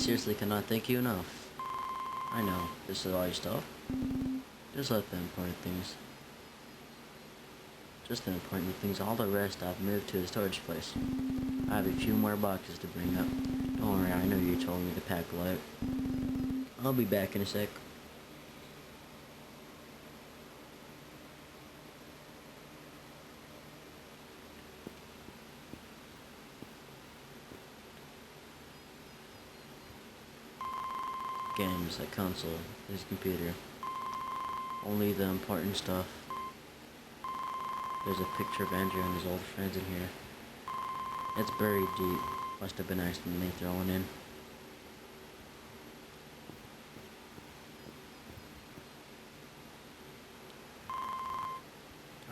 seriously cannot thank you enough. I know, this is all your stuff. Just let the important things. Just the important things. All the rest I've moved to the storage place. I have a few more boxes to bring up. Don't worry, I know you told me to pack light. I'll be back in a sec. Games, a console, his computer. Only the important stuff. There's a picture of Andrew and his old friends in here. It's buried deep. Must have been accidentally thrown in.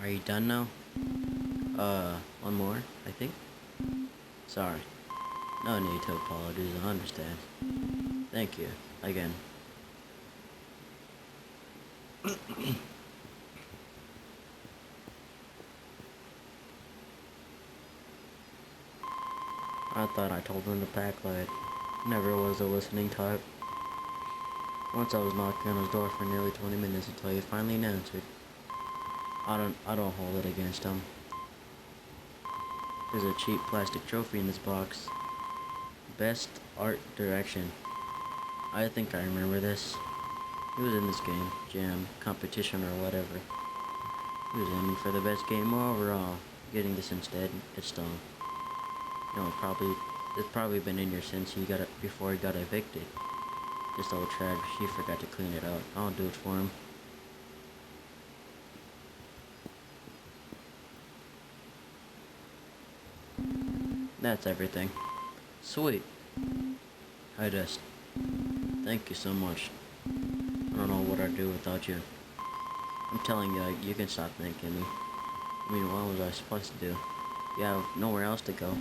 Are you done now? One more, I think? Sorry. No need to apologize, I understand. Thank you, again. I thought I told him to pack light. Never was a listening type. Once I was knocking on his door for nearly 20 minutes until he finally answered. I don't hold it against him. There's a cheap plastic trophy in this box. Best art direction. I think I remember this. He was in this game, jam, competition or whatever. He was aiming for the best game overall. Getting this instead, it's dumb. You know, it's probably been in here since before he got evicted. This old trash, he forgot to clean it up. I'll do it for him. That's everything. Sweet. Thank you so much. I don't know what I'd do without you. I'm telling you, you can stop thanking me. I mean, what was I supposed to do? You have nowhere else to go.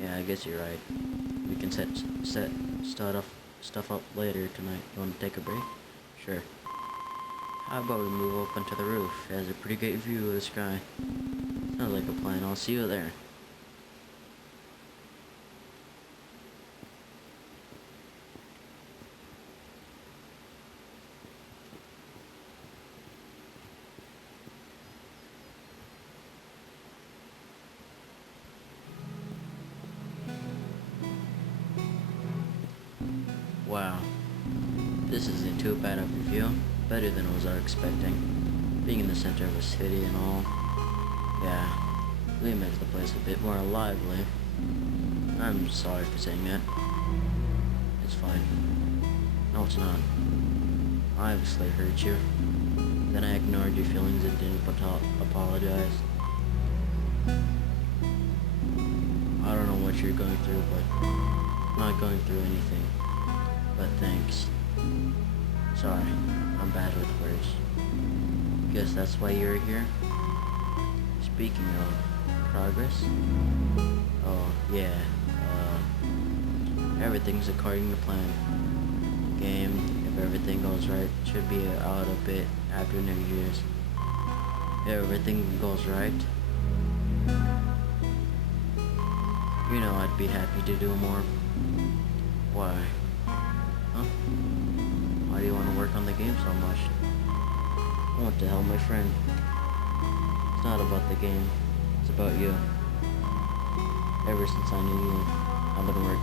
Yeah, I guess you're right. We can set stuff up later tonight. You want to take a break? Sure. How about we move up onto the roof? It has a pretty great view of the sky. Sounds like a plan. I'll see you there. Wow. This isn't too bad of a view. Better than I was expecting. Being in the center of a city and all. Yeah, really makes the place a bit more lively. I'm sorry for saying that. It's fine. No, it's not. I obviously hurt you. Then I ignored your feelings and didn't apologize. I don't know what you're going through, but I'm not going through anything. But thanks. Sorry, I'm bad with words. Guess that's why you're here? Speaking of progress? Oh, yeah. Everything's according to plan. Game, if everything goes right, should be out a bit after New Year's. If everything goes right, you know I'd be happy to do more. Why? Huh? Why do you want to work on the game so much? What the hell, my friend? It's not about the game. It's about you. Ever since I knew you,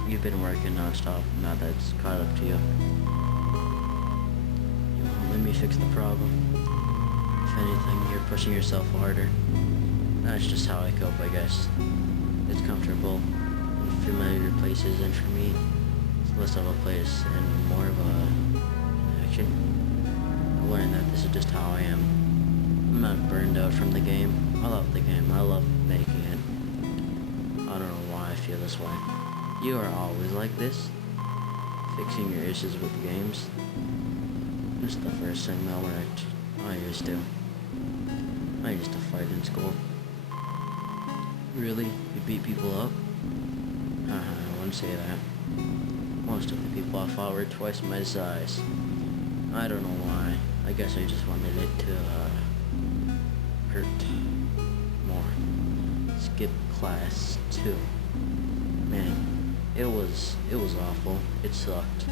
you've been working non-stop. Now that's caught up to you. Let me fix the problem. If anything, you're pushing yourself harder. That's just how I cope, I guess. It's comfortable in familiar places, and for me, it's less of a place and more of a connection. I learned that this is just how I am. I'm not burned out from the game. I love the game. I love making it. I don't know why I feel this way. You are always like this? Fixing your issues with games? It's the first thing that worked. I used to fight in school. Really? You beat people up? I wouldn't say that. Most of the people I fought were twice my size. I don't know why. I guess I just wanted it to, hurt more. Skip class, too. Man, It was awful. It sucked.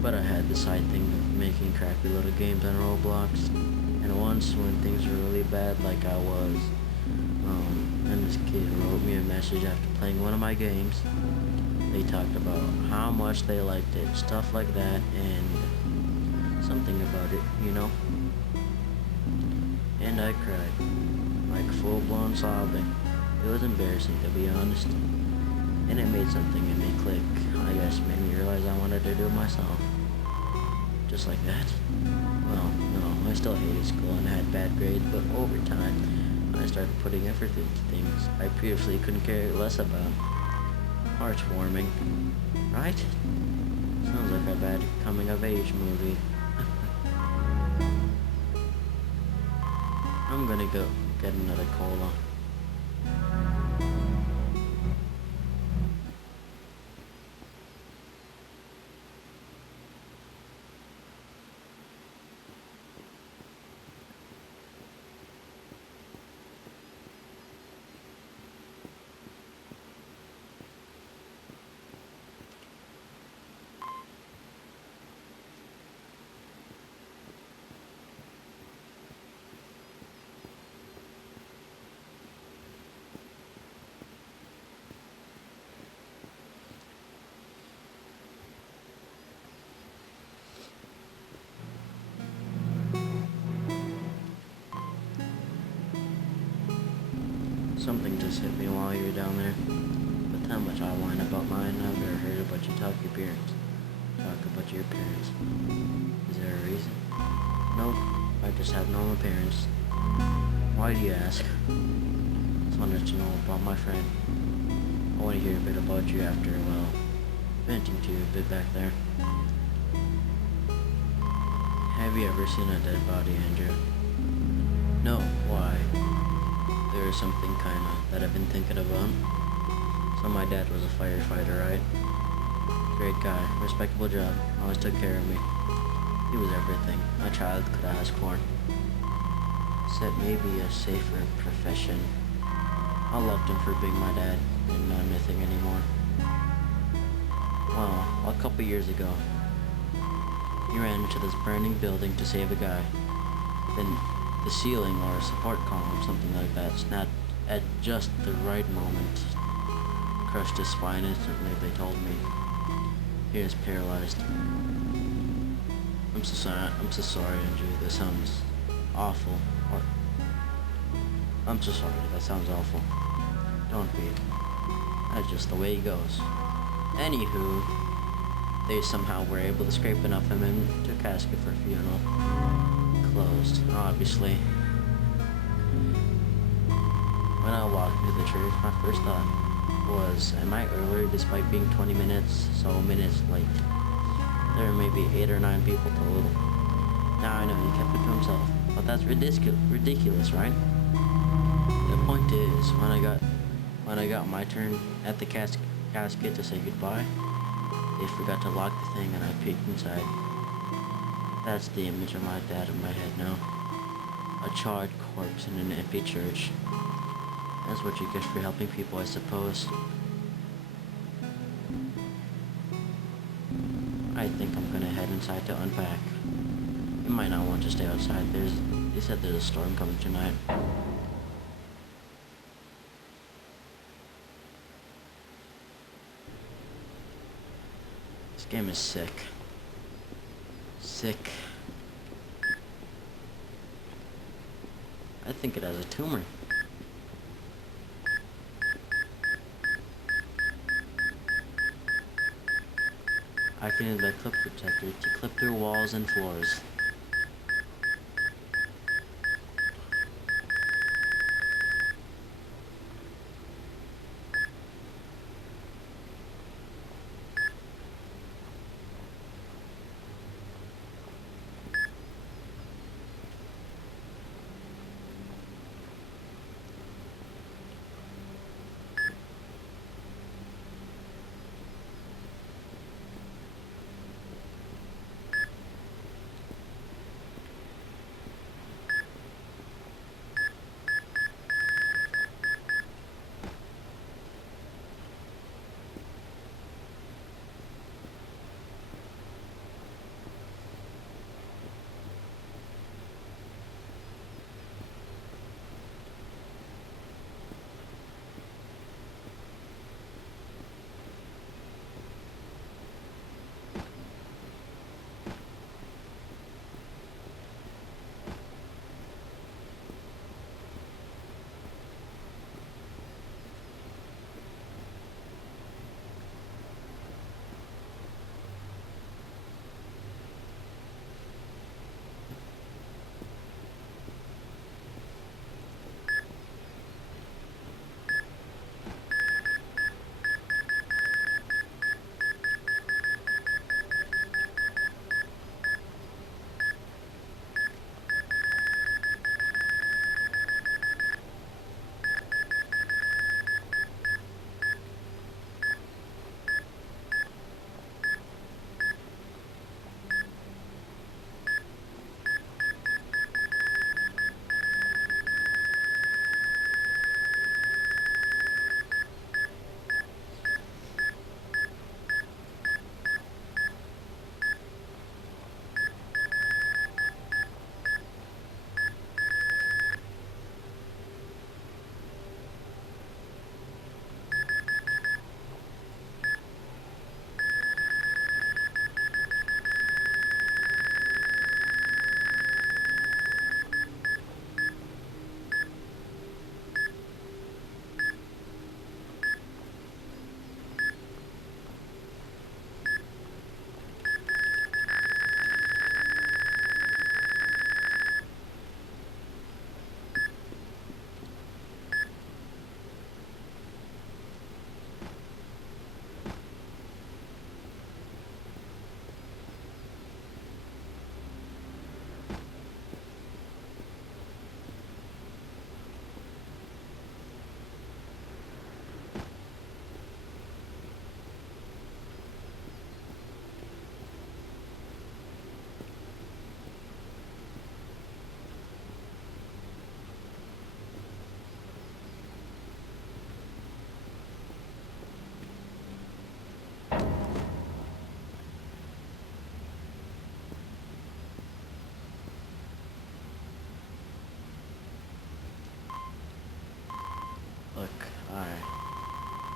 But I had the side thing of making crappy little games on Roblox. And once when things were really bad like I was, and this kid wrote me a message after playing one of my games. They talked about how much they liked it, stuff like that, and something about it. And I cried, like full-blown sobbing. It was embarrassing, to be honest. And it made something in me click. I guess made me realize I wanted to do it myself. Just like that. Well, no, I still hated school and had bad grades, but over time, I started putting effort into things I previously couldn't care less about. Heartwarming, right? Sounds like a bad coming-of-age movie. I'm gonna go get another cola. Something just hit me while you were down there. But how much I whine about mine, I've never heard about you talk about your parents. Is there a reason? Nope, I just have normal parents. Why do you ask? Just wanted to know about my friend. I want to hear a bit about you after, well, venting to you a bit back there. Have you ever seen a dead body, Andrew? No, why? There is something kinda that I've been thinking about. So my dad was a firefighter, right? Great guy, respectable job, always took care of me. He was everything a child could ask for. Except maybe a safer profession. I loved him for being my dad, didn't know anything anymore. Well, a couple years ago, he ran into this burning building to save a guy. Then the ceiling or a support column, something like that, snapped at just the right moment. Crushed his spine instantly, they told me. He is paralyzed. I'm so sorry, Andrew. This sounds awful. I'm so sorry, that sounds awful. Don't be. That's just the way he goes. Anywho, they somehow were able to scrape enough of him into a casket for a funeral. Closed, obviously. When I walked into the church, my first thought was, am I early despite being 20 minutes late? There were maybe 8 or 9 people total. Now I know he kept it to himself, but that's ridiculous, right? The point is, when I got my turn at the casket to say goodbye, they forgot to lock the thing and I peeked inside. That's the image of my dad in my head now. A charred corpse in an empty church. That's what you get for helping people, I suppose. I think I'm gonna head inside to unpack. You might not want to stay outside. They said there's a storm coming tonight. This game is sick. Sick. I think it has a tumor. I can use my clip protector to clip through walls and floors.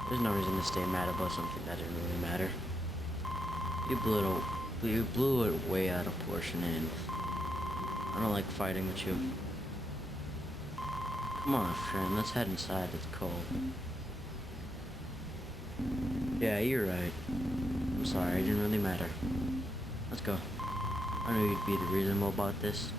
There's no reason to stay mad about something that didn't really matter. You blew it way out of proportion, and I don't like fighting with you. Come on, friend, let's head inside. It's cold. Yeah, you're right. I'm sorry, it didn't really matter. Let's go. I knew you'd be reasonable about this.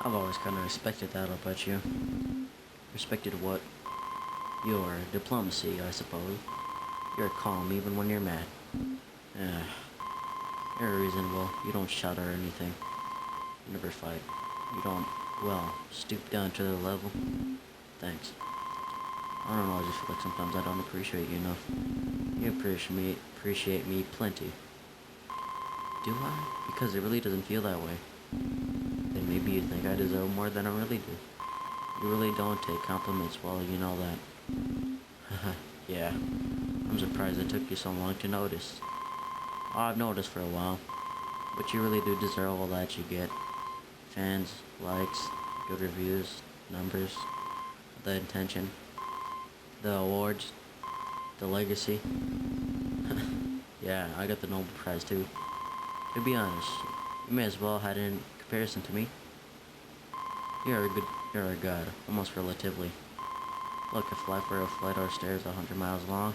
I've always kind of respected that about you. Respected what? Your diplomacy, I suppose. You're calm even when you're mad. Uh, you're reasonable. You don't shout or anything. You never fight. You don't, well, stoop down to the level. Thanks. I don't know, I just feel like sometimes I don't appreciate you enough. You appreciate me plenty. Do I? Because it really doesn't feel that way. Then maybe you think I deserve more than I really do. You really don't take compliments well, you know that. Haha, yeah. I'm surprised it took you so long to notice. Oh, I've noticed for a while. But you really do deserve all that you get. Fans, likes, good reviews, numbers, the attention, the awards, the legacy. Yeah, I got the Nobel Prize too. To be honest, you may as well had it in comparison to me. You're a god, almost relatively. Look, if life were a flight of stairs 100 miles long,